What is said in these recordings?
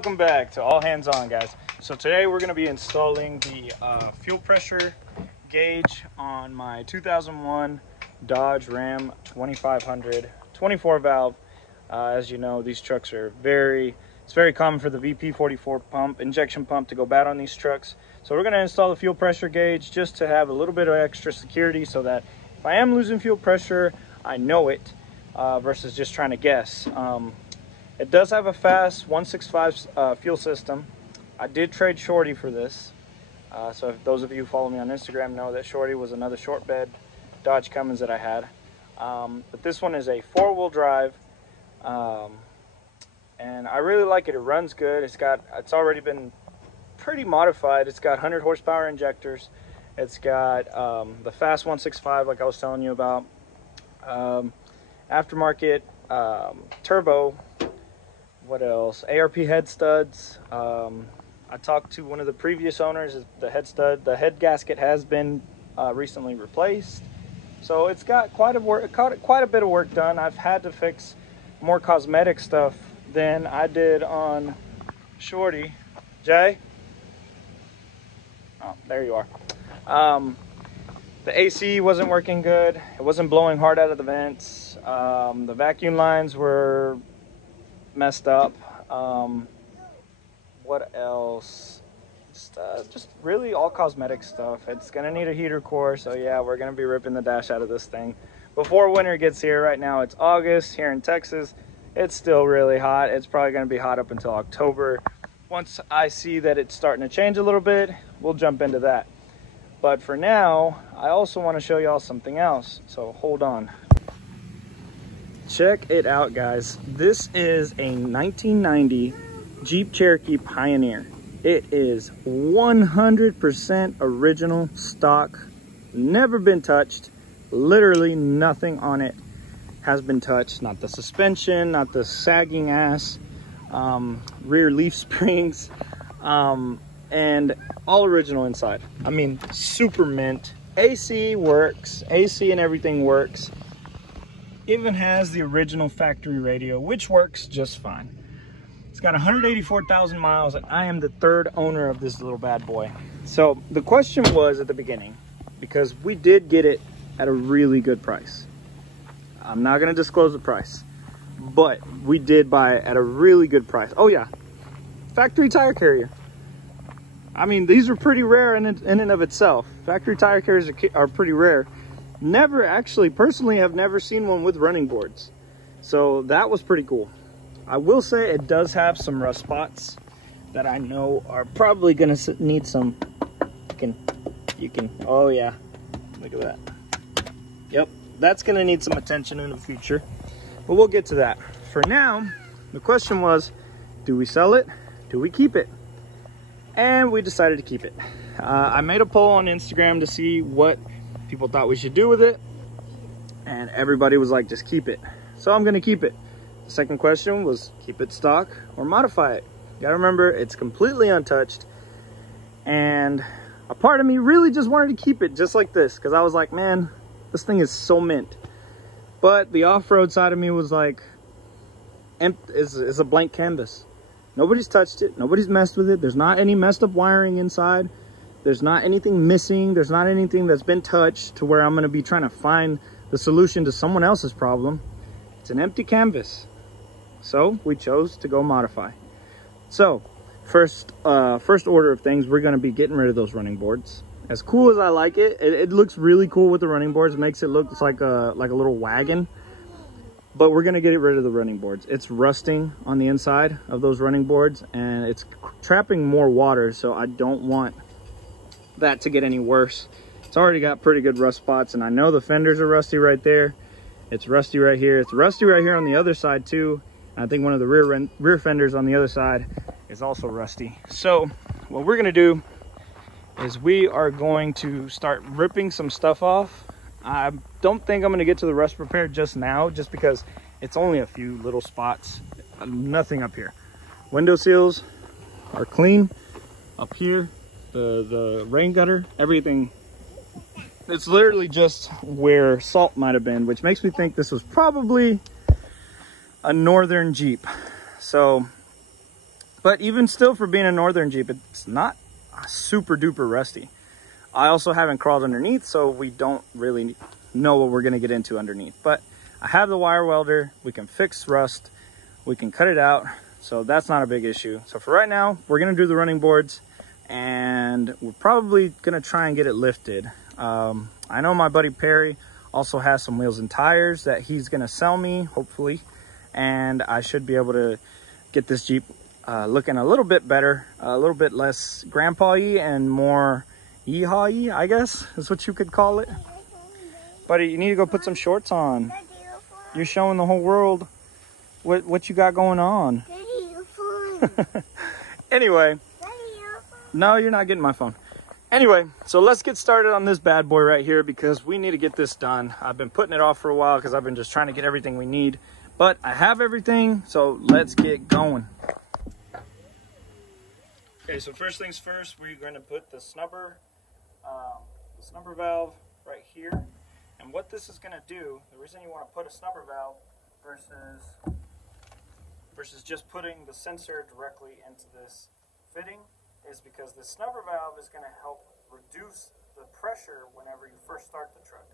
Welcome back to All Hands On, guys. So today we're going to be installing the fuel pressure gauge on my 2001 Dodge Ram 2500 24 valve. As you know, these trucks are it's very common for the VP44 pump, injection pump, to go bad on these trucks. So we're going to install the fuel pressure gauge just to have a little bit of extra security so that if I am losing fuel pressure, I know it versus just trying to guess. It does have a fast 165 fuel system. I did trade Shorty for this. So if those of you who follow me on Instagram know that Shorty was another short bed Dodge Cummins that I had. But this one is a 4-wheel drive. And I really like it. It runs good. It's already been pretty modified. It's got 100 horsepower injectors. It's got the fast 165 like I was telling you about. Aftermarket turbo. What else? ARP head studs. I talked to one of the previous owners. The head gasket has been recently replaced, so it's got quite a bit of work done. I've had to fix more cosmetic stuff than I did on Shorty. Jay? Oh, there you are. The AC wasn't working good. It wasn't blowing hard out of the vents. The vacuum lines were messed up. What else? Just really all cosmetic stuff. It's gonna need a heater core, so yeah, we're gonna be ripping the dash out of this thing before winter gets here. Right now it's August here in Texas. It's still really hot. It's probably gonna be hot up until October. Once I see that it's starting to change a little bit, we'll jump into that. But for now, I also want to show y'all something else, so hold on. Check it out, guys. This is a 1990 Jeep Cherokee Pioneer. It is 100% original stock, never been touched. Literally nothing on it has been touched. Not the suspension, not the sagging ass rear leaf springs, and all original inside. I mean, super mint. AC works, AC and everything works. Even has the original factory radio, which works just fine. It's got 184,000 miles, and I am the third owner of this little bad boy. So the question was at the beginning, because we did get it at a really good price. I'm not going to disclose the price, but we did buy it at a really good price. Oh yeah, factory tire carrier. I mean, these are pretty rare in and of itself. Factory tire carriers are pretty rare. Never actually, personally, have never seen one with running boards. So that was pretty cool. I will say it does have some rust spots that I know are probably gonna need some, you can, oh yeah, look at that. Yep, that's gonna need some attention in the future, but we'll get to that. For now, the question was, do we sell it? Do we keep it? And we decided to keep it. I made a poll on Instagram to see what people thought we should do with it, and everybody was like, just keep it. So I'm gonna keep it. The second question was, keep it stock or modify it. You gotta remember, it's completely untouched, and a part of me really just wanted to keep it just like this, because I was like, man, this thing is so mint. But the off-road side of me was like, it's a blank canvas. Nobody's touched it, nobody's messed with it. There's not any messed up wiring inside. There's not anything missing. There's not anything that's been touched to where I'm going to be trying to find the solution to someone else's problem. It's an empty canvas. So we chose to go modify. So first order of things, we're going to be getting rid of those running boards. As cool as I like it, it looks really cool with the running boards. It makes it look like a little wagon. But we're going to get rid of the running boards. It's rusting on the inside of those running boards, and it's trapping more water, so I don't want that to get any worse. It's already got pretty good rust spots, and I know the fenders are rusty right there. It's rusty right here. It's rusty right here on the other side too. And I think one of the rear fenders on the other side is also rusty. So what we're going to do is we are going to start ripping some stuff off. I don't think I'm going to get to the rust repair just now, just because it's only a few little spots, nothing up here. Window seals are clean up here. The rain gutter, everything, it's literally just where salt might have been, which makes me think this was probably a northern Jeep. So But even still, for being a northern Jeep, it's not super duper rusty. I also haven't crawled underneath, so we don't really know what we're gonna get into underneath. But I have the wire welder, we can fix rust, we can cut it out, so that's not a big issue. So for right now, we're gonna do the running boards, and we're probably gonna try and get it lifted. I know my buddy Perry also has some wheels and tires that he's gonna sell me, hopefully, and I should be able to get this Jeep looking a little bit better, a little bit less grandpa-y and more yeehaw-y, I guess is what you could call it. Buddy, you need to go put some shorts on. You're showing the whole world what you got going on. Anyway, no, you're not getting my phone. Anyway, so let's get started on this bad boy right here, because we need to get this done. I've been putting it off for a while because I've been just trying to get everything we need, but I have everything, so let's get going. Okay, so first things first, we're going to put the snubber valve right here. And what this is going to do, the reason you want to put a snubber valve versus just putting the sensor directly into this fitting is because the snubber valve is going to help reduce the pressure whenever you first start the truck.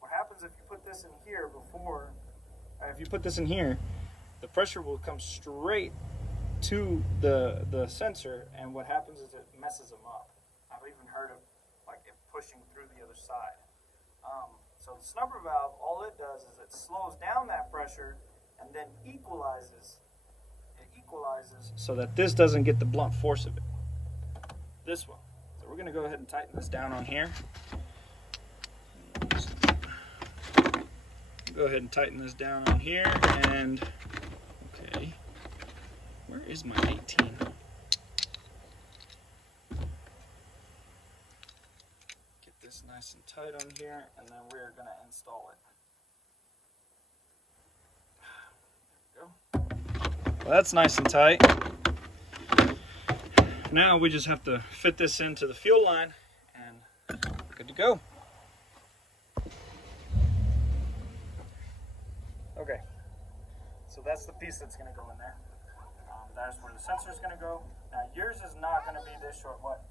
What happens if you put this in here the pressure will come straight to the sensor, and what happens is it messes them up. I've even heard of like it pushing through the other side. So the snubber valve, all it does is it slows down that pressure and then equalizes. It equalizes so that this doesn't get the blunt force of it. This one. So we're going to go ahead and tighten this down on here. Go ahead and tighten this down on here, and okay, where is my 18? Get this nice and tight on here, and then we're going to install it. There we go. Well, that's nice and tight. Now we just have to fit this into the fuel line, and we're good to go. Okay, so that's the piece that's going to go in there. That's where the sensor is going to go. Now yours is not going to be this short. What?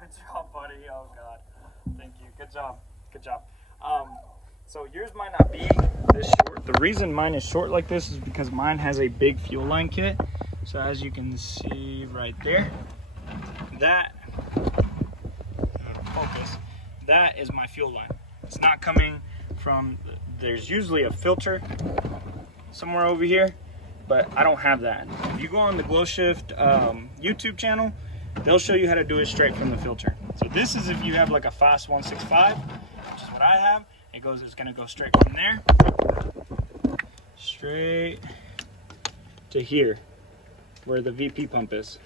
Good job, buddy. Oh God, thank you. Good job. Good job. So yours might not be this short. The reason mine is short like this is because mine has a big fuel line kit. So as you can see right there, that focus, that is my fuel line. It's not coming from, there's usually a filter somewhere over here, but I don't have that. If you go on the Glow Shift YouTube channel, they'll show you how to do it straight from the filter. So this is if you have like a fast 165, which is what I have. It's gonna go straight from there, straight to here, where the VP pump is.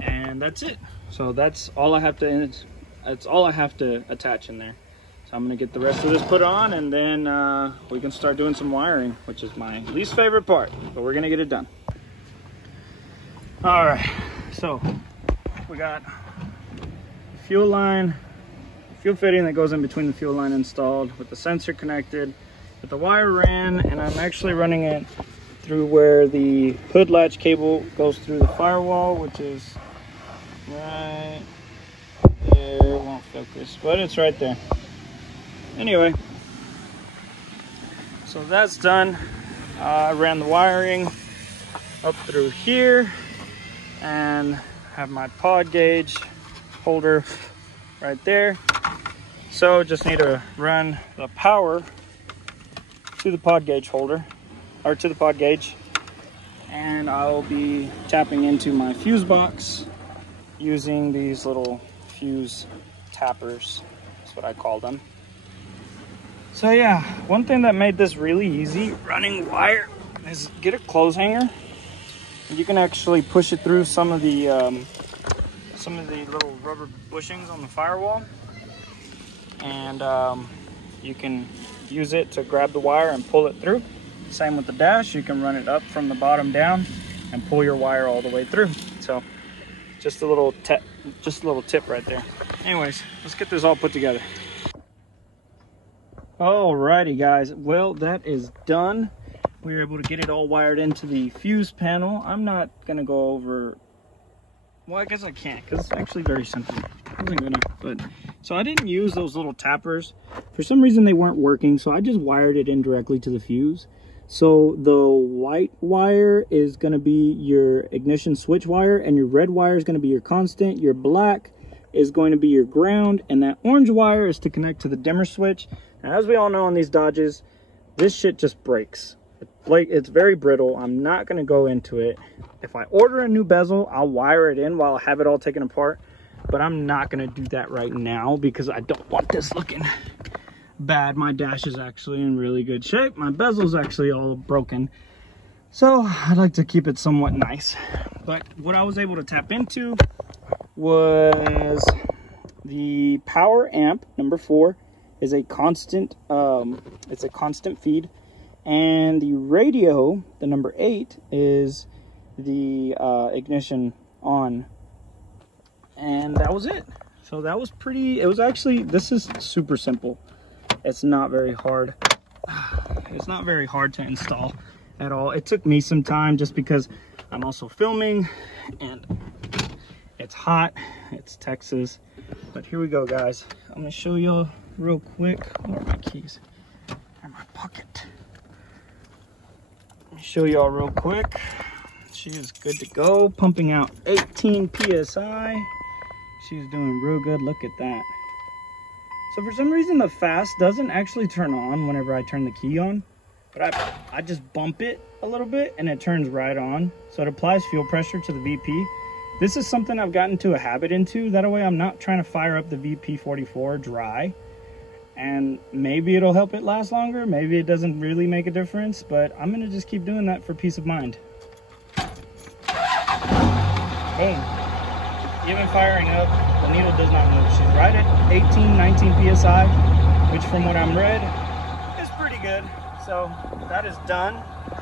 And that's it. So that's all I have to, attach in there. So I'm gonna get the rest of this put on, and then we can start doing some wiring, which is my least favorite part, but we're gonna get it done. All right, so we got fuel line, fuel fitting that goes in between the fuel line installed, with the sensor connected, with the wire ran, and I'm actually running it through where the hood latch cable goes through the firewall, which is right there. It won't focus, but it's right there. Anyway, so that's done. I ran the wiring up through here and have my pod gauge holder right there. So just need to run the power to the pod gauge holder, or to the pod gauge, and I'll be tapping into my fuse box using these little fuse tappers. That's what I call them. So yeah, one thing that made this really easy running wire is get a clothes hanger. You can actually push it through some of the little rubber bushings on the firewall, and you can use it to grab the wire and pull it through. Same with the dash, you can run it up from the bottom down and pull your wire all the way through. So just a little tip right there. Anyways, let's get this all put together. Alrighty guys, well, that is done. we were able to get it all wired into the fuse panel. I'm not gonna go over, well, I guess I can't, because it's actually very simple. I wasn't gonna, but so I didn't use those little tappers. For some reason they weren't working, so I just wired it in directly to the fuse. So the white wire is gonna be your ignition switch wire, and your red wire is gonna be your constant. Your black is going to be your ground, and that orange wire is to connect to the dimmer switch. Now, as we all know on these Dodges, this shit just breaks. It's very brittle. I'm not gonna go into it. If I order a new bezel, I'll wire it in while I have it all taken apart, but I'm not gonna do that right now because I don't want this looking bad. My dash is actually in really good shape. My bezel's actually all broken, so I'd like to keep it somewhat nice. But what I was able to tap into was the power amp number 4 is a constant, it's a constant feed, and the radio, the number 8, is the ignition on, and that was it. So that was pretty, it was actually, this is super simple. It's not very hard. It's not very hard to install at all. It took me some time just because I'm also filming and it's hot. It's Texas. But here we go, guys. I'm gonna show you real quick. Where are my keys? In my pocket. Let me show y'all real quick. She is good to go. Pumping out 18 PSI. She's doing real good. Look at that. So for some reason the fast doesn't actually turn on whenever I turn the key on, but I just bump it a little bit and it turns right on. So it applies fuel pressure to the VP. This is something I've gotten to a habit into. That way I'm not trying to fire up the VP44 dry, and maybe it'll help it last longer. Maybe it doesn't really make a difference, but I'm gonna just keep doing that for peace of mind. Boom. Even firing up, the needle does not move. She's right at 18, 19 PSI, which from what I'm read is pretty good. So that is done.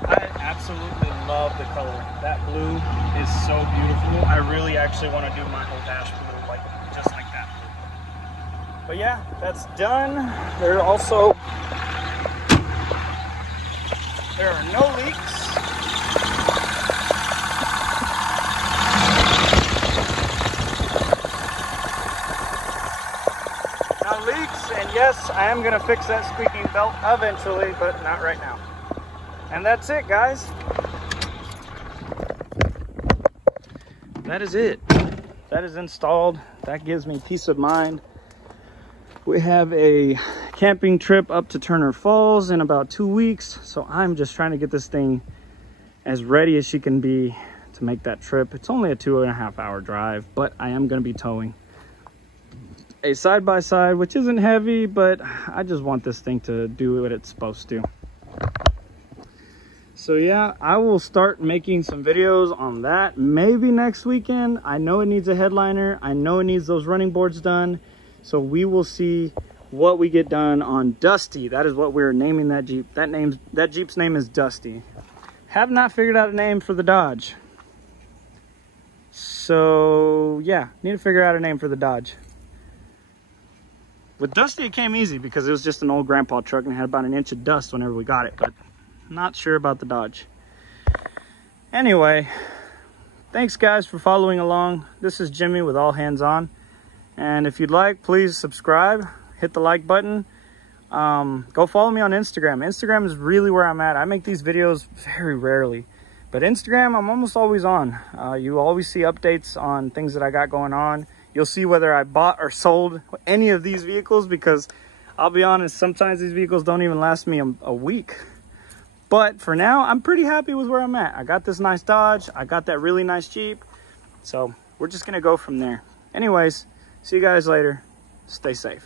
I absolutely love the color. That blue is so beautiful. I really actually want to do my whole dash blue, like just like that blue. But yeah, that's done. There are no leaks. Leaks, and yes, I am gonna fix that squeaking belt eventually, but not right now. And that's it, guys. That is it. That is installed. That gives me peace of mind. We have a camping trip up to Turner Falls in about 2 weeks, so I'm just trying to get this thing as ready as she can be to make that trip. It's only a 2.5 hour drive, but I am gonna be towing a side-by-side, which isn't heavy, but I just want this thing to do what it's supposed to. So yeah, I will start making some videos on that maybe next weekend. I know it needs a headliner. I know it needs those running boards done. So we will see what we get done on Dusty. That is what we're naming that Jeep. That Jeep's name is Dusty. Have not figured out a name for the Dodge. So yeah, need to figure out a name for the Dodge. With Dusty, it came easy because it was just an old grandpa truck and it had about an inch of dust whenever we got it, but not sure about the Dodge. Anyway, thanks guys for following along. This is Jimmy with All Hands On. And if you'd like, please subscribe, hit the like button. Go follow me on Instagram. Instagram is really where I'm at. I make these videos very rarely, but Instagram, I'm almost always on. You always see updates on things that I got going on. You'll see whether I bought or sold any of these vehicles, because I'll be honest, sometimes these vehicles don't even last me a week. But for now, I'm pretty happy with where I'm at. I got this nice Dodge. I got that really nice Jeep. So we're just going to go from there. Anyways, see you guys later. Stay safe.